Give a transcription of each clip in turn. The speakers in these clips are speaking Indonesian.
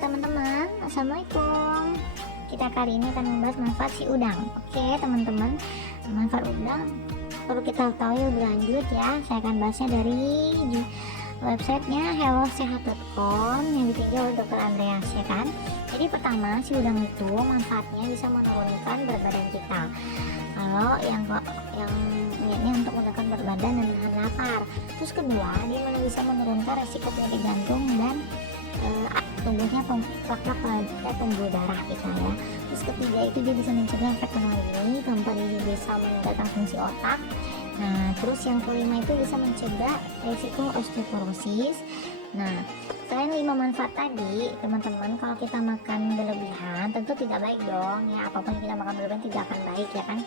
teman-teman, assalamualaikum. Kita kali ini akan membahas manfaat si udang. Oke teman-teman, manfaat udang perlu kita tahu lebih lanjut ya. Saya akan bahasnya dari websitenya hellosehat.com yang ditinjau oleh Dr. Andreas ya kan. Jadi pertama, si udang itu manfaatnya bisa menurunkan berat badan kita. Kalau yang niatnya untuk menekan berat badan dan menahan lapar. Terus kedua, dia bisa menurunkan resiko penyakit jantung dan tumbuhnya plak-plak pada pembuluh darah kita ya. Terus ketiga itu dia bisa mencegah efek kenali. Keempat dia bisa meningkatkan fungsi otak. Nah terus yang kelima itu bisa mencegah resiko osteoporosis. Nah selain 5 manfaat tadi teman-teman, kalau kita makan berlebihan tentu tidak baik dong ya. Apapun yang kita makan berlebihan tidak akan baik ya kan.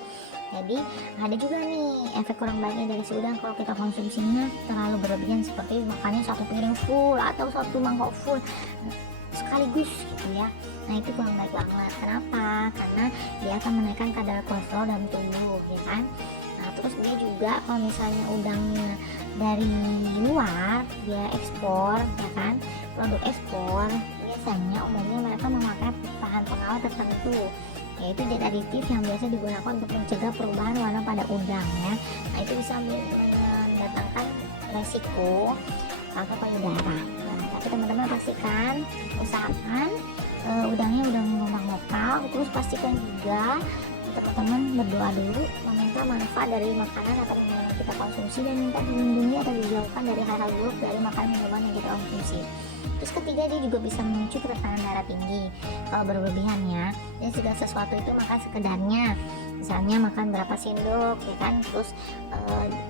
Jadi ada juga nih efek kurang baiknya dari si udang kalau kita konsumsinya terlalu berlebihan, seperti makannya satu piring full atau satu mangkok full sekaligus gitu ya. Nah itu kurang baik banget. Kenapa? Karena dia akan menaikkan kadar kolesterol dalam tubuh ya kan. Nah terus dia juga kalau misalnya udangnya dari luar dia ekspor ya kan, produk ekspor biasanya umumnya mereka memakai bahan pengawet tertentu, yaitu zat aditif yang biasa digunakan untuk mencegah perubahan warna pada udang ya. Nah itu bisa mendatangkan resiko kanker payudara. Nah tapi teman-teman pastikan, usahakan udangnya udang ngomong lokal. Terus pastikan juga teman-teman berdoa dulu, meminta manfaat dari makanan atau minuman yang kita konsumsi, dan minta dilindungi atau dijauhkan dari hal-hal buruk dari makanan minuman yang kita konsumsi. Terus ketiga, dia juga bisa memicu tekanan darah tinggi kalau berlebihan ya. Dan segala sesuatu itu makan sekedarnya, misalnya makan berapa sendok ya kan. Terus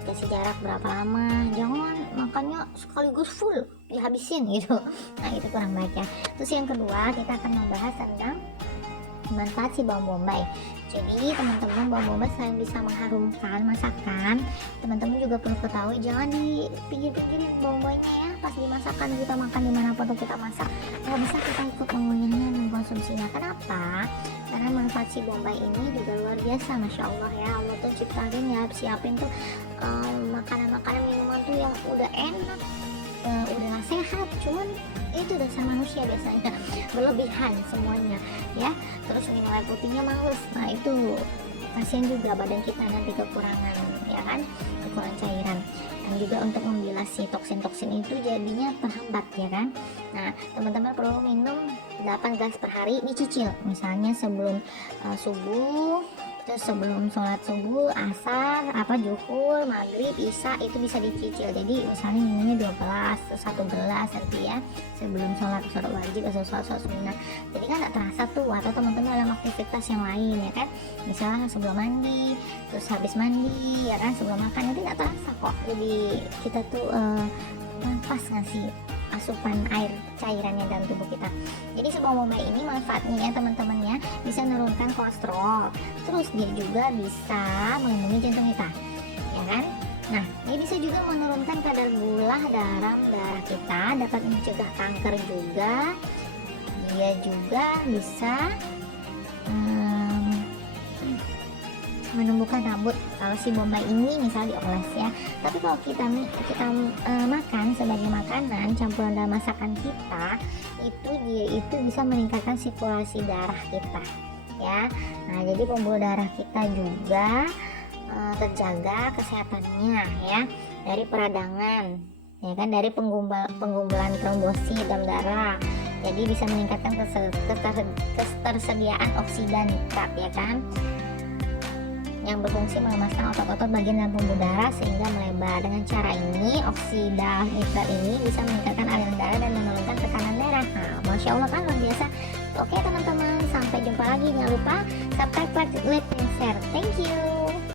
kasih jarak berapa lama, jangan makannya sekaligus full dihabisin gitu. Nah itu kurang baik ya. Terus yang kedua, kita akan membahas tentang manfaat si bawang bombay. Jadi teman-teman, bawang bombay selain bisa mengharumkan masakan, teman-teman juga perlu ketahui jangan di pinggir-pinggirin bawang bombay ya. Pas dimasakkan kita makan dimanapun tuh kita masak, nggak bisa kita ikut mengunyahnya, mengkonsumsinya. Kenapa? Karena manfaat si bombay ini juga luar biasa, masya Allah ya. Allah tuh ciptain ya, siapin tuh makanan-makanan minuman tuh yang udah enak, udah sehat, cuman itu dasar manusia biasanya berlebihan semuanya ya. Terus minum air putihnya males, nah itu kasihan juga badan kita nanti kekurangan ya kan, kekurangan cairan. Dan juga untuk membilas si toksin-toksin itu jadinya terhambat ya kan. Nah teman-teman perlu minum 8 gelas per hari, dicicil misalnya sebelum subuh, terus sebelum sholat subuh, asar, zuhur, maghrib, isya, itu bisa dicicil. Jadi misalnya minumnya 2 gelas, 1 gelas nanti ya sebelum sholat wajib atau sholat sunnah. Jadi kan gak terasa tuh. Atau teman-teman dalam aktivitas yang lain ya kan, misalnya sebelum mandi, terus habis mandi ya kan, sebelum makan, nanti gak terasa kok. Jadi kita tuh nafas ngasih asupan air cairannya dalam tubuh kita. Jadi si bawang bombay ini manfaatnya ya teman-teman ya, bisa menurunkan kolesterol. Terus dia juga bisa melindungi jantung kita ya kan. Nah dia bisa juga menurunkan kadar gula dalam darah kita, dapat mencegah kanker juga. Dia juga bisa menumbuhkan rambut kalau si bombay ini misalnya dioles ya. Tapi kalau kita makan sebagai makanan campuran dalam masakan kita, itu dia itu bisa meningkatkan sirkulasi darah kita ya. Nah jadi pembuluh darah kita juga terjaga kesehatannya ya, dari peradangan ya kan, dari penggumbulan trombosit dalam darah. Jadi bisa meningkatkan ketersediaan oksida nitrat ya kan, yang berfungsi melemaskan otot-otot bagian dalam pembuluh darah sehingga melebar. Dengan cara ini, oksida nitrat ini bisa meningkatkan aliran darah dan menurunkan tekanan darah. Nah, masya Allah kan luar biasa. Oke teman-teman, sampai jumpa lagi. Jangan lupa subscribe, like, and share. Thank you.